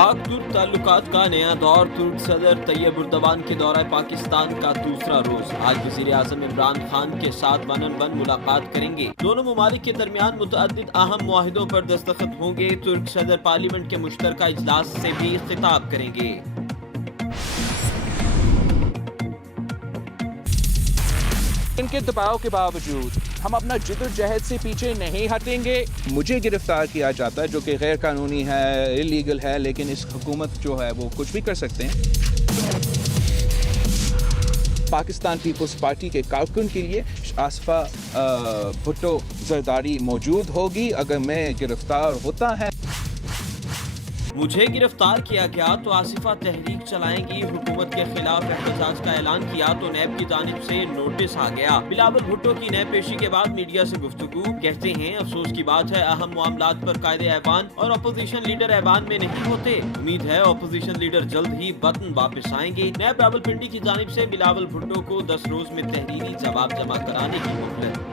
पाक तुर्क ताल्लुकात का नया दौर। तुर्क सदर तैयब उर्दवान के दौरा पाकिस्तान का दूसरा रोज। आज वजीर आजम इमरान खान के साथ 1-on-1 मुलाकात करेंगे। दोनों ममालिक के दरमियान मुतअद्दिद अहम मुआहिदों पर दस्तखत होंगे। तुर्क सदर पार्लियामेंट के मुश्तरका इजलास से भी खिताब करेंगे। इनके दबाव के बावजूद हम अपना जिद्दोजहद से पीछे नहीं हटेंगे। मुझे गिरफ्तार किया जाता है जो कि गैर कानूनी है, इलीगल है, लेकिन इस हुकूमत जो है वो कुछ भी कर सकते हैं। पाकिस्तान पीपल्स पार्टी के कारकुन के लिए आसिफा भुट्टो जरदारी मौजूद होगी अगर मैं गिरफ्तार होता है। मुझे गिरफ्तार किया गया तो आसिफा तहरीक चलाएंगी। हुकूमत के खिलाफ एहतजाज का ऐलान किया तो नैब की जानिब से नोटिस आ गया। बिलावल भुट्टो की नैब पेशी के बाद मीडिया से गुफ्तगू। कहते हैं अफसोस की बात है अहम मामलात पर कायदे ऐवान और अपोजिशन लीडर ऐवान में नहीं होते। उम्मीद है अपोजिशन लीडर जल्द ही वतन वापस आएंगे। नैब रावलपिंडी की जानिब से बिलावल भुट्टो को 10 रोज में तहरीरी जवाब जमा कराने की मोहलत।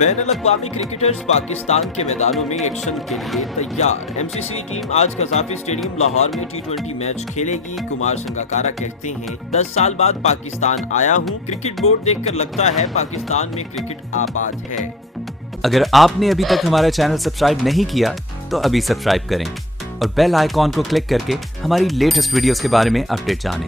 बैनुल-अक़वामी क्रिकेटर्स पाकिस्तान के मैदानों में एक्शन के लिए तैयार। एमसीसी टीम आज कज़ाफ़ी स्टेडियम लाहौर में T20 मैच खेलेगी। कुमार संगाकारा कहते हैं 10 साल बाद पाकिस्तान आया हूँ। क्रिकेट बोर्ड देखकर लगता है पाकिस्तान में क्रिकेट आबाद है। अगर आपने अभी तक हमारा चैनल सब्सक्राइब नहीं किया तो अभी सब्सक्राइब करें और बेल आइकॉन को क्लिक करके हमारी लेटेस्ट वीडियोस के बारे में अपडेट जानें।